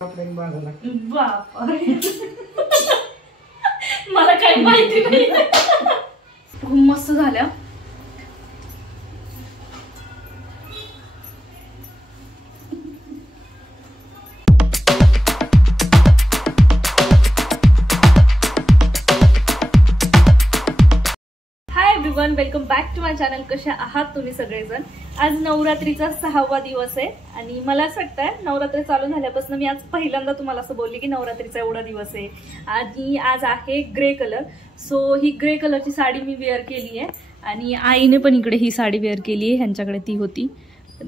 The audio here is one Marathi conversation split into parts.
बाप मला काही माहिती नाही. खूप मस्त झाल्या. Welcome back to my channel. कशा आहात तुम्ही सगळेजण. आज नवरात्रीचा 6वा दिवस आहे आणि मला असं वाटतंय नवरात्री चालू झाल्यापासून मी आज पहिल्यांदा तुम्हाला असं बोलली की नवरात्रीचा एवढा दिवस आहे. आणि आज आहे ग्रे कलर. सो ही ग्रे कलरची साडी मी वेअर केली आहे आणि आईने पण इकडे ही साडी वेअर केली आहे. ह्यांच्याकडे ती होती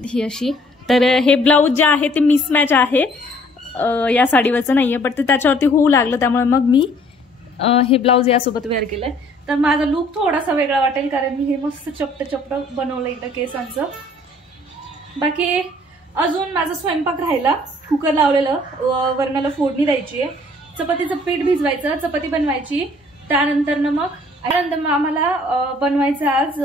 ही अशी. तर हे ब्लाऊज जे आहे ते मिसमॅच आहे, या साडीवरचं नाहीये, बट ते त्याच्यावरती होऊ लागलं त्यामुळे मग मी हे ब्लाऊज यासोबत वेअर केलंय. तर माझा लुक थोडासा वेगळा वाटेल कारण मी हे मस्त चपट बनवलं इथं केसांचं. बाकी अजून माझा स्वयंपाक राहिला. कुकर लावलेलं, वरणाला फोडणी द्यायची आहे. चपातीचं पीठ भिजवायचं, चपाती बनवायची. त्यानंतर मग आम्हाला बनवायचं आज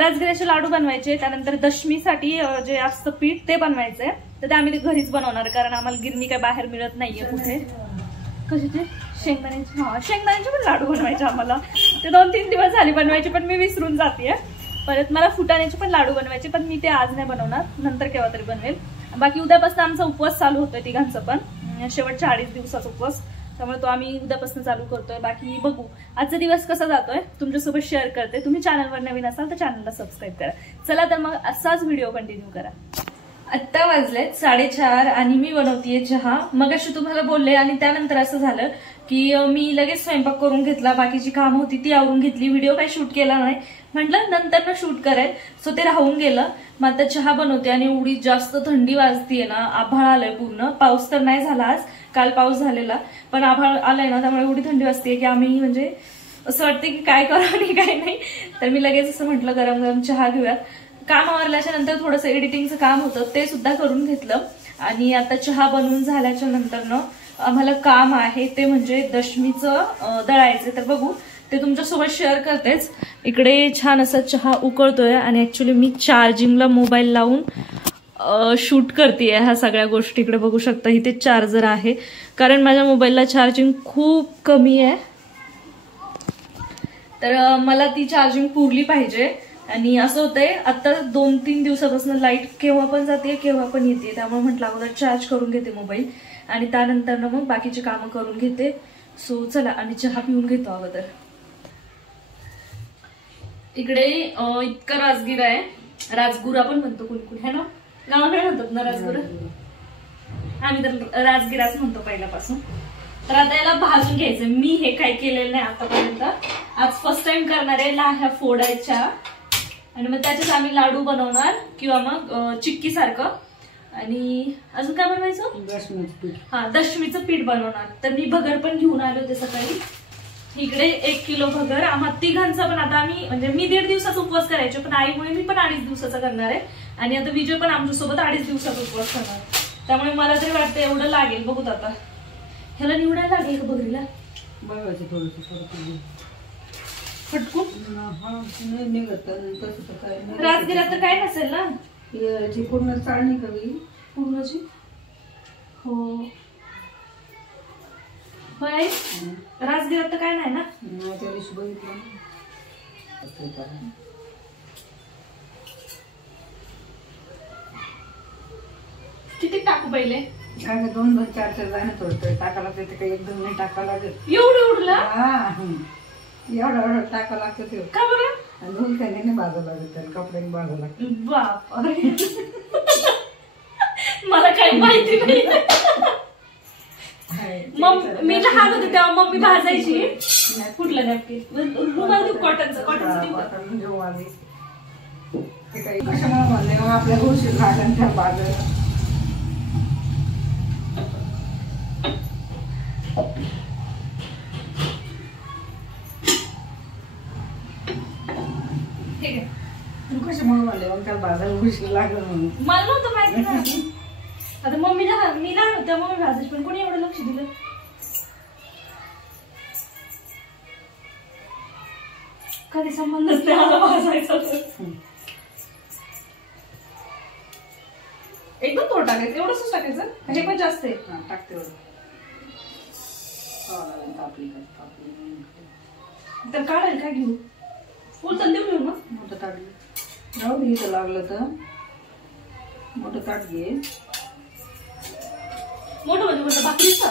राजगिऱ्याचे लाडू बनवायचे. त्यानंतर दशमीसाठी जे असतं पीठ ते बनवायचंय. तर ते आम्ही घरीच बनवणार कारण आम्हाला गिरणी काय बाहेर मिळत नाहीये कुठे. कशाचे? शेंगदाण्याचे. शेंगदाण्याचे पण लाडू बनवायचे आम्हाला. ते 2-3 दिवस झाले बनवायचे पण मी विसरून जाते. परत मला फुटाण्याचे पण लाडू बनवायचे पण मी ते आज नाही बनवणार, नंतर केव्हा तरी बनवेल. बाकी उद्यापासून आमचा उपवास चालू होतोय तिघांचा पण, शेवटच्या 2.5 दिवसाचा उपवास. त्यामुळे तो आम्ही उद्यापासून चालू करतोय. बाकी बघू आजचा दिवस कसा जातोय तुमच्यासोबत शेअर करते. तुम्ही चॅनलवर नवीन असाल तर चॅनलला सबस्क्राईब करा. चला तर मग असाच व्हिडिओ कंटिन्यू करा. आत्ता वाजलेत 4:30 आणि मी बनवतीये चहा. मगाशी तुम्हाला बोलले आणि त्यानंतर असं झालं की मी लगेच स्वयंपाक करून घेतला. बाकीची कामं होती ती आवरून घेतली. व्हिडिओ काही शूट केला नाही, म्हटलं नंतर ना शूट करेल. सो ते राहून गेलं. मग आता चहा बनवते आणि एवढी जास्त थंडी वाजतीये ना. आभाळ आलंय पूर्ण. पाऊस तर नाही झाला आज, काल पाऊस झालेला, पण आभाळ आलंय ना त्यामुळे एवढी थंडी वाजते की आम्ही म्हणजे असं वाटतं की काय करावं आणि काय नाही. तर मी लगेच असं म्हटलं गरम गरम चहा घेऊयात. काम आवरल्याच्या नंतर थोडंसं एडिटिंगचं काम होतं ते सुद्धा करून घेतलं. आणि आता चहा बनवून झाल्याच्या नंतर ना आम्हाला काम आहे ते म्हणजे दशमीचं दळायचं. तर बघू ते तुमच्यासोबत शेअर करतेच. इकडे छान असा चहा उकळतोय आणि ऍक्च्युली मी चार्जिंगला मोबाईल लावून शूट करतेय ह्या सगळ्या गोष्टी. इकडे बघू शकता इथे चार्जर आहे कारण माझ्या मोबाईलला चार्जिंग खूप कमी आहे. तर मला ती चार्जिंग पुरली पाहिजे. आणि असं होतंय आता 2-3 दिवसापासून लाईट केव्हा पण जाते केव्हा पण येते. त्यामुळे म्हटलं अगोदर चार्ज करून घेते मोबाईल आणि त्यानंतर ना मग बाकीची कामं करून घेते. सो चला आणि चहा पिऊन घेतो अगोदर. इकडे इतका राजगिरा आहे, राजगुरा पण म्हणतो कुणी है ना, गावाकडे म्हणतात ना राजगुरा, आम्ही तर राजगिराच म्हणतो पहिल्यापासून. तर आता याला भाजून घ्यायचं. मी हे काय केलेलं नाही आतापर्यंत, आज फर्स्ट टाइम करणार आहे. लाह्या फोडायच्या आणि मग त्याच्यात आम्ही लाडू बनवणार किंवा मग चिक्की सारखं. आणि अजून काय बनवायचं? दशमीचं पीठ. दशमीचं पीठ बनवणार. तर मी भगर पण घेऊन आले होते सकाळी. इकडे 1 किलो भगर. आम्हा तिघांचा पण आता आम्ही म्हणजे मी 1.5 दिवसाचा उपवास करायचे पण आईमुळे मी पण 2.5 दिवसाचा करणार आहे. आणि आता विजय पण आमच्यासोबत 2.5 दिवसाचा उपवास करणार. त्यामुळे मला तरी वाटतं एवढं लागेल. बघूत आता ह्याला निवडायला लागेल का भगरीला? बघायचं थोडं फटकून. राजगिरा तर काय नसेल ना, जी पूर्ण चाळणी कवी पूर्णची. हो होय, राजगिरा तर काय नाही ना. किती टाकू पहिले? 2-4 जाणे थोडं टाकायला लागतं. काही 1-2 नाही टाकायला लागेल. एवढं उडलं एवढं टाकावं लागतं ते. का बरं? आणि धुल त्याने बाजू लागत, कपड्याने बाजू लागत. बाप मला काही माहिती नाही. मी लहान होते तेव्हा मम्मी भाजायची. कुठलं नॅपकिन? रुमाल देऊ? कॉटनचं. कॉटनचं देऊ रुमाल. ते काही कशामुळे म्हणले आपल्या गोष्टी लागेल त्या बाजूला. कशामुळे म्हणले मग त्या बाजाराला गोष्टी लागलं म्हणून. मला नव्हतं माहिती ना. आता मी लहान होत्या मम्मी भाजायची पण कोणी एवढं लक्ष दिलं? कधी संबंधच नाही आला भाजायचा. एकदम थोडं टाकायचं, एवढंच टाकायचं, हे पण जास्त आहे. टाकते एवढं. तर काढायला काय घेऊ, फुल तर देऊ ना. मोठं ताट घे, जाऊ दे इथं लागलं तर. मोठं ताट घे. मोठं म्हणजे मोठं भाकरीच.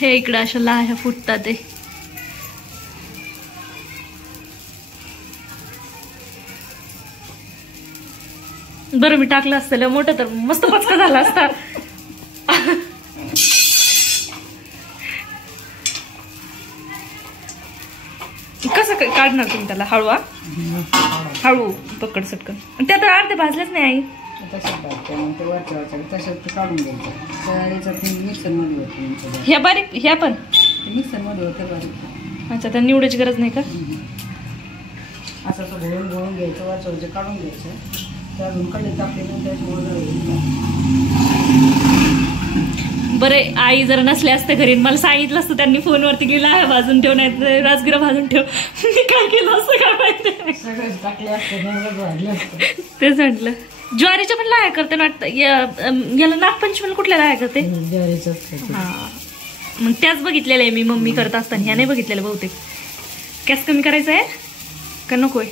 हे इकडे अशा लाह्या फुटतात ते. बरं मी टाकलं असतं मोठं तर मस्त पचका झाला असता. कसं काढणार तुम्ही त्याला, हळू हळू पकड सटकन. त्यात अर्धे भाजलेच नाही आई. काढून घ्यायचं मिक्सर मध्ये होतं. ह्या बारीक, ह्या पण मिक्सर मध्ये होतं बारीक. अच्छा, त्या निवडायची गरज नाही का. असं घोळून घोळून घ्यायचं, वरचं काढून घ्यायचं. त्या कडे टाकले बरे. आई जर नसले असते घरी, मला सांगितलं असतं त्यांनी फोनवरती की लाह्या भाजून ठेव, नाही राजगिरा भाजून ठेव, मी काय केलं असतं काय माहिती. सगळं टाकले असते. तेच म्हटलं. ज्वारीच्या पण लाह्या करते ना वाटतं. याला नागपंचमीला कुठल्या लाह्या करते. हा, मग त्याच बघितलेल्या आहे मी मम्मी करत असताना, ह्या नाही बघितलेलं बहुतेक. गॅस कमी करायचा आहे का नकोय.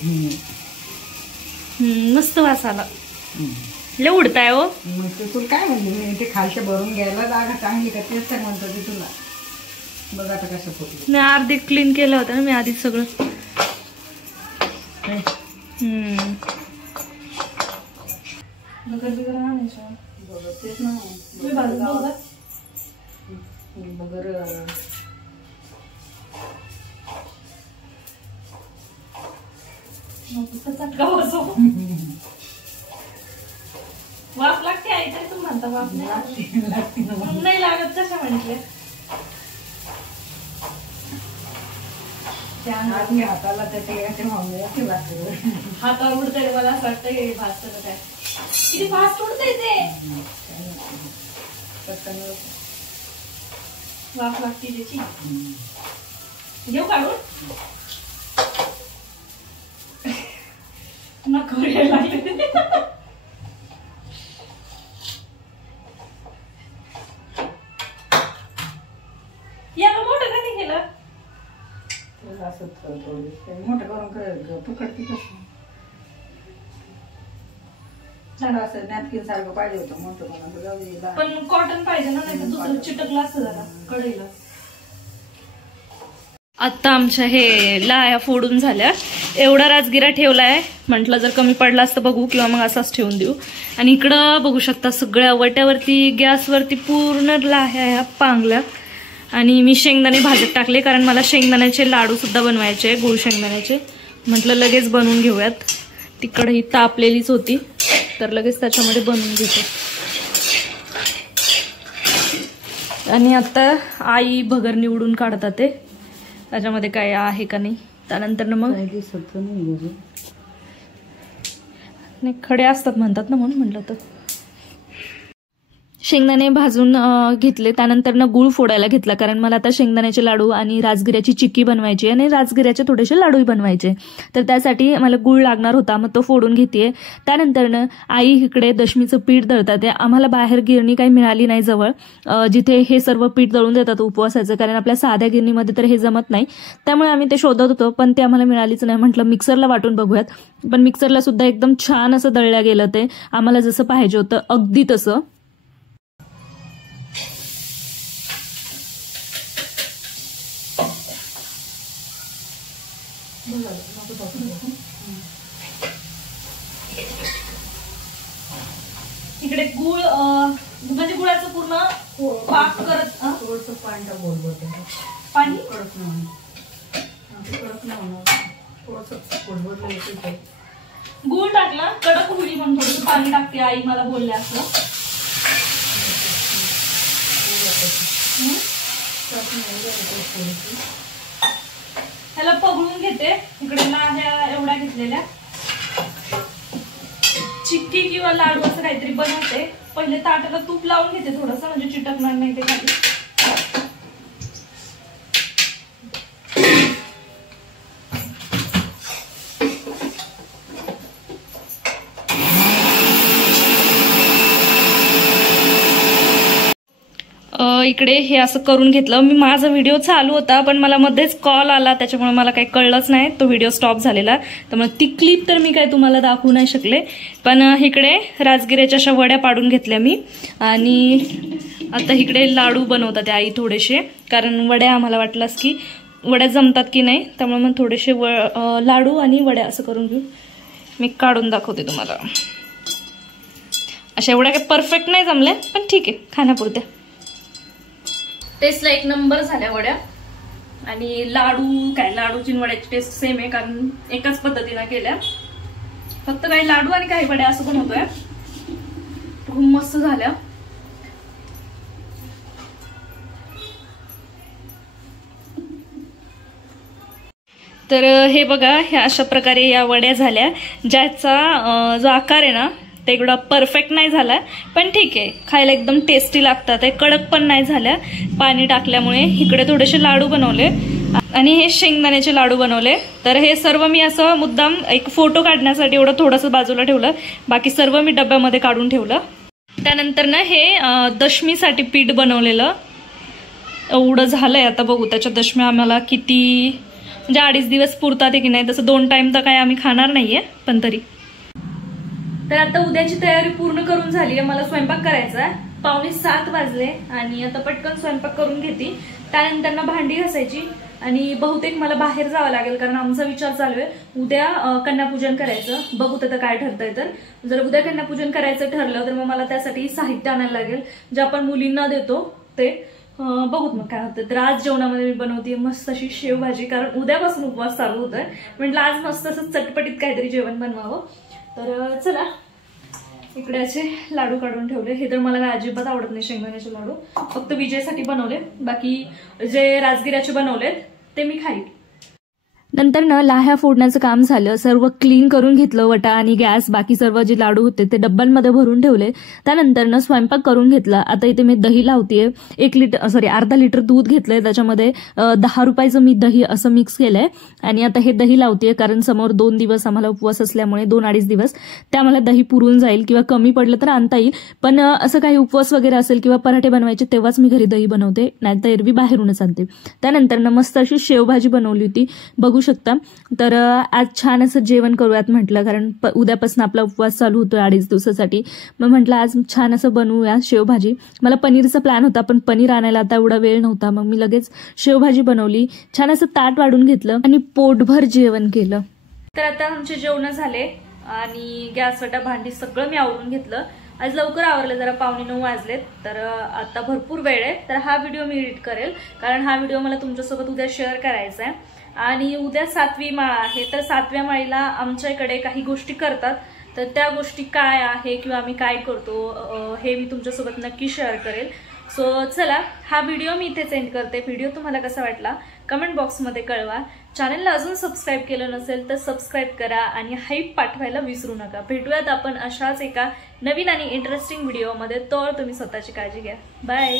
मस्त वास आला. लय उडताय हो. तुला काय म्हणले मी, ते खालच्या भरून घ्यायला जागा चांगली का तेच तर म्हणतो ते तुला. बघ आता कसं फुटलं. मी अर्धी क्लीन केलं होतं ना मी आधीच सगळं. तेच ना वाफ लागते आई तरी तुम्ही म्हणता वाफ नाही लागत. कशा म्हटले हाताला हातावर उडतंय. मला असं वाटतंय भाजतं काय किती फास्ट उडतंय ते. वाफ लागते त्याची. घेऊ काढून नको लागले. याला मोठं कधी केलं. मोठं करून पकडते कसं. असं नॅपकिन सारखं पाहिजे होतं मोठं. पण कॉटन पाहिजे ना, नाही तर दुसरं चिटकलं असतं जरा कढईला. आता आमच्या हे लाह्या फोडून झाल्या. एवढा राजगिरा ठेवलाय, म्हटलं जर कमी पडला असतं बघू, किंवा मग असाच ठेवून देऊ. आणि इकडं बघू शकता सगळ्या वट्यावरती गॅसवरती पूर्ण लाह्या ह्या पांगल्या. आणि मी शेंगदाणे भाजत टाकले, कारण मला शेंगदाण्याचे लाडू सुद्धा बनवायचे, गुळ शेंगदाण्याचे. म्हटलं लगेच बनवून घेऊयात. ती कढई तापलेलीच होती तर लगेच त्याच्यामध्ये बनवून घेतो. आणि आता आई भगर निवडून काढतात ते, त्याच्यामध्ये काय आहे का नाही. त्यानंतर मग नाही खडे असतात म्हणतात ना, म्हणून म्हटलं. तर शेंगदाणे भाजून घेतले, त्यानंतर गुळ फोडायला घेतला, कारण मला आता शेंगदाण्याचे लाडू आणि राजगिऱ्याची चिक्की बनवायची आणि राजगिऱ्याचे थोडेसे लाडूही बनवायचे. तर त्यासाठी मला गुळ लागणार होता, मग तो फोडून घेते. त्यानंतर आई इकडे दशमीचं पीठ दळतात. आम्हाला बाहेर गिरणी काही मिळाली नाही जवळ, जिथे हे सर्व पीठ दळून देतात उपवासाचं, कारण आपल्या साध्या गिरणीमध्ये तर हे जमत नाही. त्यामुळे आम्ही ते शोधत होतो, पण ते आम्हाला मिळालीच नाही. म्हटलं मिक्सरला वाटून बघूयात, पण मिक्सरला सुद्धा एकदम छान असं दळल्या गेलं, ते आम्हाला जसं पाहिजे होतं अगदी तसं. इकडे गुळ म्हणजे गुळाचं पूर्ण पाक करत थोडंसं पाणी पाणी गुळ टाकला, कडक होईल म्हणून थोडंसं पाणी टाकते. आई मला बोलले असं. ह्याला पगळून घेते. इकडे लाह्या एवढ्या घेतलेल्या, चिक्की किंवा लाडू असं काहीतरी बनवते. पहिले ताटाला तूप लावून घेते थोडंसं, म्हणजे चिटकणार नाही ते खाली. इकडे हे असं करून घेतलं मी. माझा व्हिडिओ चालू होता पण मला मध्येच कॉल आला, त्याच्यामुळे मला काही कळलंच नाही, तो व्हिडिओ स्टॉप झालेला. त्यामुळे ती क्लिप तर मी काही तुम्हाला दाखवू नाही शकले. पण इकडे राजगिऱ्याच्या अशा वड्या पाडून घेतल्या मी. आणि आता इकडे लाडू बनवतात आई थोडेसे, कारण वड्या आम्हाला वाटलंच की वड्या जमतात की नाही, त्यामुळे मग थोडेसे लाडू आणि वड्या असं करून घेऊ. मी काढून दाखवते तुम्हाला. अशा एवढ्या काही परफेक्ट नाही जमल्या पण ठीक आहे, खाण्यापुरत्या. टेस्टला एक नंबर झाल्या वड्या. आणि लाडूची वड्याची टेस्ट सेम आहे, कारण एकाच पद्धतीने केल्या. फक्त काही लाडू आणि काही वड्या असं बनवतोय. खूप मस्त झाल्या. तर हे बघा, ह्या अशा प्रकारे या वड्या झाल्या, ज्याचा जो आकार आहे ना ते एवढा परफेक्ट नाही झाला पण ठीक आहे, खायला एकदम टेस्टी लागतात. कडक पण नाही झाल्या पाणी टाकल्यामुळे. इकडे थोडेसे लाडू बनवले आणि हे शेंगदाण्याचे लाडू बनवले. तर हे सर्व मी असं मुद्दाम एक फोटो काढण्यासाठी एवढं थोडंसं बाजूला ठेवलं, बाकी सर्व मी डब्यामध्ये काढून ठेवलं. त्यानंतर ना हे दशमीसाठी पीठ बनवलेलं एवढं झालंय. आता बघू त्याच्या दशम्या आम्हाला किती, म्हणजे 2.5 दिवस पुरतात की नाही. तसं 2 टाइम तर काय आम्ही खाणार नाहीये, पण तरी. तर आता उद्याची तयारी पूर्ण करून झाली आहे. मला स्वयंपाक करायचा आहे. 6:45 वाजले आणि आता पटकन स्वयंपाक करून घेते. त्यानंतर ना भांडी घासायची आणि बहुतेक मला बाहेर जावं लागेल, कारण आमचा विचार चालू आहे उद्या कन्यापूजन करायचं. बघू तर काय ठरतंय. तर जर उद्या कन्यापूजन करायचं ठरलं तर मग मला त्यासाठी साहित्य आणायला लागेल, जे आपण मुलींना देतो ते. बघूत मग काय होतं. तर आज जेवणामध्ये मी बनवते मस्त अशी शेवभाजी, कारण उद्यापासून उपवास चालू होतोय. म्हटलं आज मस्त असं चटपटीत काहीतरी जेवण बनवावं. तर चला, इकडे असे लाडू काढून ठेवले. हे तर मला अजिबात आवडत नाही शेंगदाण्याचे लाडू, फक्त विजयसाठी बनवले. बाकी जे राजगिऱ्याचे बनवलेत ते मी खाईन. नंतर ना लाह्या फोडण्याचं काम झालं. सर्व क्लीन करून घेतलं, वटा आणि गॅस. बाकी सर्व जे लाडू होते ते डब्यांमध्ये भरून ठेवले. त्यानंतर ना स्वयंपाक करून घेतला. आता इथे मी दही लावतेय. अर्धा लिटर दूध घेतलंय, त्याच्यामध्ये 10 रुपयाचं मी दही असं मिक्स केलंय. आणि आता हे दही लावतेय, कारण समोर 2 दिवस आम्हाला उपवास असल्यामुळे 2-2.5 दिवस त्या मला दही पुरून जाईल, किंवा कमी पडलं तर आणता येईल. पण असं काही उपवास वगैरे असेल किंवा पराठे बनवायचे तेव्हाच मी घरी दही बनवते, नाही तर एरवी बाहेरूनच आणते. त्यानंतर ना मस्त अशी शेवभाजी बनवली होती, बघू शकता. तर आज छान असं जेवण करूयात म्हटलं, कारण उद्यापासून आपला उपवास चालू होतोय 2.5 दिवसासाठी. मग म्हटलं आज छान असं बनवूया शेवभाजी. मला पनीरचा प्लॅन होता, पण पनीर आणायला आता एवढा वेळ नव्हता. मग मी लगेच शेवभाजी बनवली. छान असं ताट वाढून घेतलं आणि पोटभर जेवण केलं. तर आता आमचे जेवण झाले आणि गॅस वटा भांडी सगळं मी आवरून घेतलं. आज लवकर आवरलं, जरा 8:45 वाजलेत. तर आता भरपूर वेळ आहे. तर हा व्हिडिओ मी एडिट करेल, कारण हा व्हिडिओ मला तुमच्यासोबत उद्या शेअर करायचा आहे. आणि उद्या 7वी माळ आहे. तर 7व्या माळीला आमच्याकडे काही गोष्टी करतात, तर त्या गोष्टी काय आहे किंवा आम्ही काय करतो हे मी तुमच्यासोबत नक्की शेअर करेल. सो चला, हा व्हिडिओ मी इथेच एंड करते. व्हिडिओ तुम्हाला कसा वाटला कमेंट बॉक्समध्ये कळवा. चॅनलला अजून सबस्क्राईब केलं नसेल तर सबस्क्राईब करा आणि हाईप पाठवायला विसरू नका. भेटूयात आपण अशाच एका नवीन आणि इंटरेस्टिंग व्हिडिओमध्ये. तर तुम्ही स्वतःची काळजी घ्या. बाय.